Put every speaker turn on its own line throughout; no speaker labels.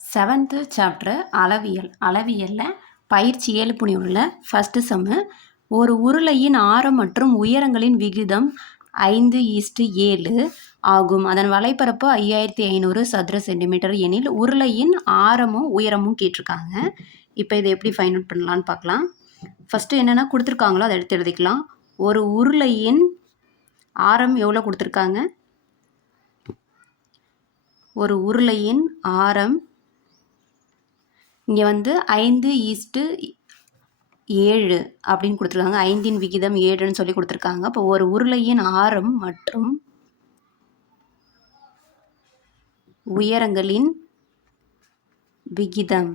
Seventh chapter அளவியல். அளவியலில் பயிற்சி ஏழு புனி உள்ள ஃபஸ்ட்டு செம்மு ஒரு உருளையின் ஆரம் மற்றும் உயரங்களின் விகிதம் ஐந்து ஈஸ்ட்டு ஏழு ஆகும். அதன் வலைப்பரப்பு ஐயாயிரத்தி ஐநூறு சதுர சென்டிமீட்டர் எனில் உருளையின் ஆரமும் உயரமும் கேட்டிருக்காங்க. இப்போ இதை எப்படி ஃபைன் அவுட் பண்ணலான்னு பார்க்கலாம். ஃபஸ்ட்டு என்னென்ன கொடுத்துருக்காங்களோ அதை எடுத்து எழுதிக்கலாம். ஒரு உருளையின் ஆரம் எவ்வளோ கொடுத்துருக்காங்க? ஒரு உருளையின் ஆரம் இங்கே வந்து ஐந்து ஈஸ்ட்டு ஏழு அப்படின்னு கொடுத்துருக்காங்க. ஐந்தின் விகிதம் ஏழுன்னு சொல்லி கொடுத்துருக்காங்க. இப்போ ஒரு உருளையின் ஆரம் மற்றும் உயரங்களின் விகிதம்.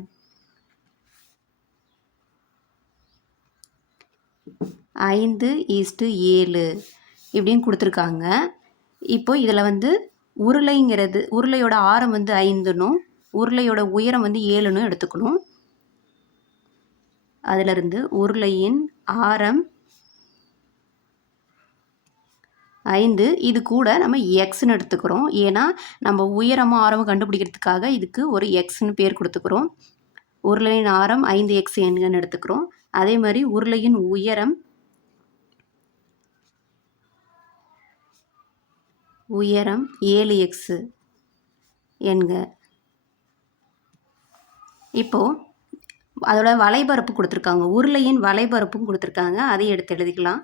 ஐந்து ஈஸ்ட்டு ஏழு இப்படின்னு கொடுத்துருக்காங்க. இப்போ இதில் வந்து உருளைங்கிறது உருளையோட ஆரம் வந்து ஐந்துனும் உருளையோட உயரம் வந்து ஏழுன்னு எடுத்துக்கணும். அதிலிருந்து உருளையின் ஆரம் ஐந்து. இது கூட நம்ம எக்ஸ்னு எடுத்துக்கிறோம். ஏன்னா நம்ம உயரமும் ஆரமும் கண்டுபிடிக்கிறதுக்காக இதுக்கு ஒரு எக்ஸ்னு பேர் கொடுத்துக்கிறோம். உருளையின் ஆரம் ஐந்து எக்ஸ் எண்கன்னு எடுத்துக்கிறோம். அதே மாதிரி உருளையின் உயரம் உயரம் ஏழு எக்ஸு என்க இப்போது அதோட வலைபரப்பு கொடுத்துருக்காங்க. உருளையின் வலைபரப்பும் கொடுத்துருக்காங்க. அதையும் எடுத்து எழுதிக்கலாம்.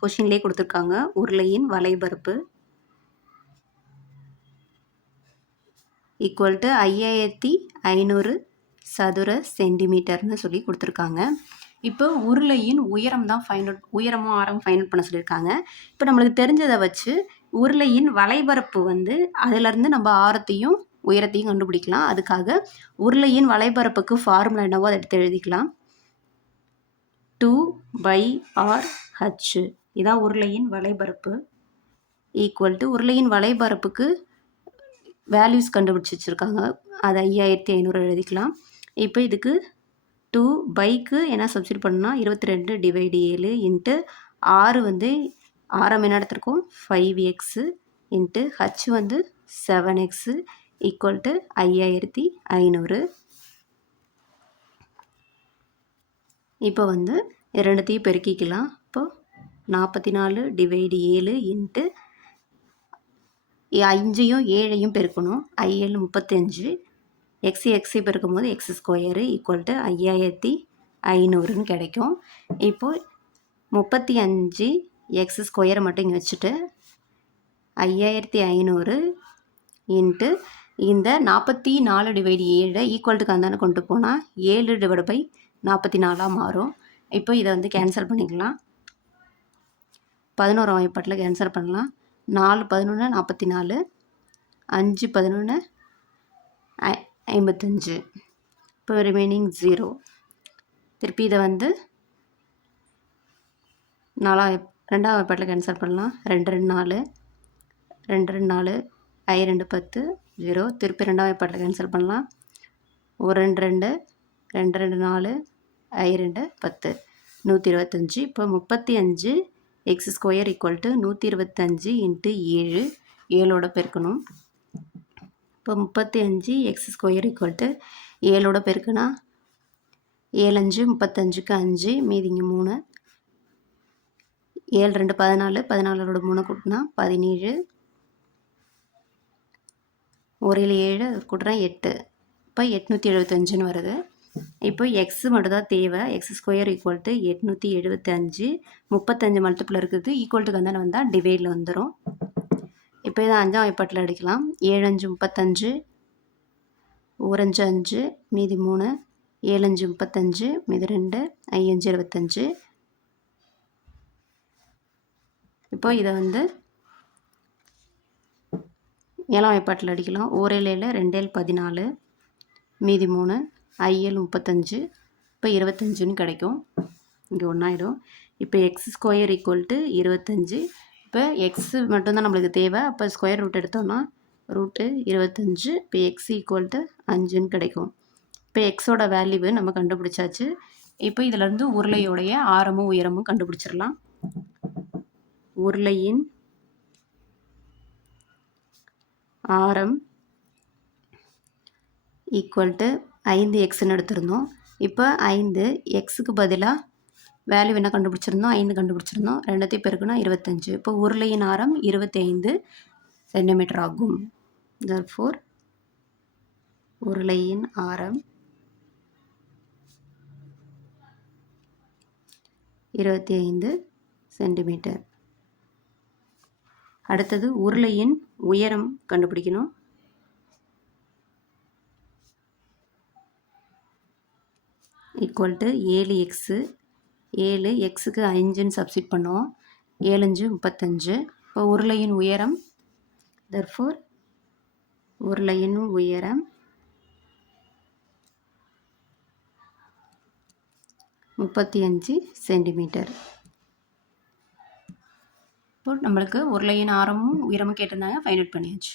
கொஷின்லேயே கொடுத்துருக்காங்க. உருளையின் வலைபரப்பு ஈக்குவல் டு ஐயாயிரத்தி ஐநூறு சதுர சென்டிமீட்டர்னு சொல்லி கொடுத்துருக்காங்க. இப்போ உருளையின் உயரம் தான் ஃபைன் அவுட் உயரமும் ஆரம் ஃபைன் அவுட் பண்ண சொல்லியிருக்காங்க. இப்போ நம்மளுக்கு தெரிஞ்சதை வச்சு உருளையின் வலைபரப்பு வந்து அதிலேருந்து நம்ம ஆரத்தையும் உயரத்தையும் கண்டுபிடிக்கலாம். அதுக்காக உருளையின் வலைபரப்புக்கு ஃபார்முலா என்னவோ அதை எடுத்து எழுதிக்கலாம். டூ பை ஆர் ஹச் இதான் உருளையின் வலைபரப்பு ஈக்குவல் டு உருளையின் வலைபரப்புக்கு வேல்யூஸ் கண்டுபிடிச்சி வச்சுருக்காங்க அது ஐயாயிரத்தி ஐநூறு எழுதிக்கலாம். இப்போ இதுக்கு டூ பைக்கு என்ன சப்ஸ்டியூட் பண்ணால் இருபத்தி ரெண்டு டிவைடு ஏழு இன்ட்டு ஆறு வந்து ஆறாம் என்ன எடுத்திருக்கோம்? ஃபைவ் எக்ஸு இன்ட்டு ஹச் வந்து செவன் எக்ஸு ஈக்குவல் டு ஐயாயிரத்தி ஐநூறு. இப்போ வந்து ரெண்டுத்தையும் பெருக்கிக்கலாம். இப்போ நாற்பத்தி நாலு டிவைடு ஏழு இன்ட்டு அஞ்சையும் ஏழையும் பெருக்கணும். ஐஏழு முப்பத்தஞ்சு. எக்ஸி எக்ஸி பெருக்கும் போது எக்ஸ் ஸ்கொயரு ஈக்குவல் டு ஐயாயிரத்தி ஐநூறுன்னு கிடைக்கும். இப்போது முப்பத்தி அஞ்சு எக்ஸ் ஸ்கொயரை மட்டும் இங்கே வச்சுட்டு ஐயாயிரத்தி ஐநூறு இன்ட்டு இந்த நாற்பத்தி நாலு டிவைடு ஏழை ஈக்குவல்டு கந்தான கொண்டு போனால் ஏழு டிவைடு பை நாற்பத்தி நாலாக மாறும். இப்போ இதை வந்து கேன்சல் பண்ணிக்கலாம். பதினோராம் வாய்ப்பாட்டில் கேன்சல் பண்ணலாம். நாலு பதினொன்று நாற்பத்தி நாலு. அஞ்சு பதினொன்று ஐ ஐம்பத்தஞ்சு. இப்போ ரிமைனிங் ஜீரோ திருப்பி இதை வந்து நாலாம் ரெண்டாவது பாட்டில் கேன்சல் பண்ணலாம். ரெண்டு ரெண்டு நாலு. ரெண்டு ரெண்டு நாலு. ஐ ரெண்டு பத்து. ஜீரோ. திருப்பி ரெண்டாவது பாட்டில் கேன்சல் பண்ணலாம். ஒரு ரெண்டு ரெண்டு. ரெண்டு ரெண்டு நாலு. ஐ ரெண்டு பத்து. நூற்றி இருபத்தஞ்சி. இப்போ முப்பத்தி அஞ்சு எக்ஸ் ஸ்கொயர் ஈக்குவல் டு நூற்றி இருபத்தஞ்சி இன்ட்டு ஏழு. ஏழோட பெருக்கணும். இப்போ முப்பத்தி அஞ்சு எக்ஸ் ஸ்கொயர் ஈக்குவல் டு ஏழோட பெருக்குனா ஏழஞ்சு முப்பத்தஞ்சுக்கு அஞ்சு மீதிங்க மூணு. ஏழு ரெண்டு பதினாலு. பதினாலோட மூணு கூட்டினா பதினேழு. ஒரு ஏழு ஏழு எட்டு. இப்போ எட்நூற்றி எழுபத்தஞ்சுன்னு வருது. இப்போ எக்ஸ் மட்டும் தான் தேவை. எக்ஸ் ஸ்கொயர் ஈக்குவல் டு எட்நூற்றி எழுபத்தஞ்சு முப்பத்தஞ்சு மல்டிப்பிள் இருக்குது. ஈக்குவல் டு வந்தால் வந்தால் டிவைடில் வந்துடும் இப்போ இதை அஞ்சாம் வாய்ப்பாட்டில் அடிக்கலாம். ஏழு அஞ்சு முப்பத்தஞ்சு. ஓரஞ்சு அஞ்சு மீதி மூணு. ஏழஞ்சு முப்பத்தஞ்சு. மீதி ரெண்டு. ஐயஞ்சு இருபத்தஞ்சு. இப்போ இதை வந்து ஏழாம் வாய்ப்பாட்டில் அடிக்கலாம். ஓரேலையில் ரெண்டேல் பதினாலு மீதி மூணு ஐஏழு முப்பத்தஞ்சு இப்போ இருபத்தஞ்சுன்னு கிடைக்கும். இங்கே ஒன்றாயிடும் இப்போ எக்ஸ் ஸ்கொயர் ஈக்குவல் டு இருபத்தஞ்சு. இப்போ எக்ஸ் மட்டும்தான் நம்மளுக்கு தேவை. அப்போ ஸ்கொயர் ரூட் எடுத்தோம்னா ரூட்டு இருபத்தஞ்சு இப்போ எக்ஸ் ஈக்குவல் டு அஞ்சுன்னு கிடைக்கும். இப்போ எக்ஸோட வேல்யூவு நம்ம கண்டுபிடிச்சாச்சு. இப்போ இதிலேருந்து உருளையோடைய ஆரமும் உயரமும் கண்டுபிடிச்சிடலாம். உருளையின் ஆரம் ஈக்குவல் டு ஐந்து எக்ஸ்ன்னு எடுத்திருந்தோம். இப்போ ஐந்து எக்ஸுக்கு பதிலாக வேல்யூ என்ன கண்டுபிடிச்சிருந்தோம்? ஐந்து கண்டுபிடிச்சிருந்தோம். ரெண்டத்தையும் பெருக்குனா இருபத்தஞ்சு. இப்போ உருளையின் ஆரம் இருபத்தி ஐந்து சென்டிமீட்டர் ஆகும். தர்ஃபோர் உருளையின் ஆரம் இருபத்தி ஐந்து சென்டிமீட்டர் அடுத்தது உருளையின் உயரம் கண்டுபிடிக்கணும். ஈக்குவல் டு ஏழு எக்ஸு ஏழு எக்ஸுக்கு அஞ்சுன்னு சப்ஸ்டிட் பண்ணுவோம். ஏழஞ்சு முப்பத்தஞ்சு. இப்போ உருளையின் உயரம். தர்ஃபோர் உருளையின் உயரம் முப்பத்தி அஞ்சு சென்டிமீட்டர் இப்போ நம்மளுக்கு உருளையின் ஆரமும் உயரமும் கேட்டிருந்தாங்க. ஃபைண்ட் அவுட் பண்ணியாச்சு.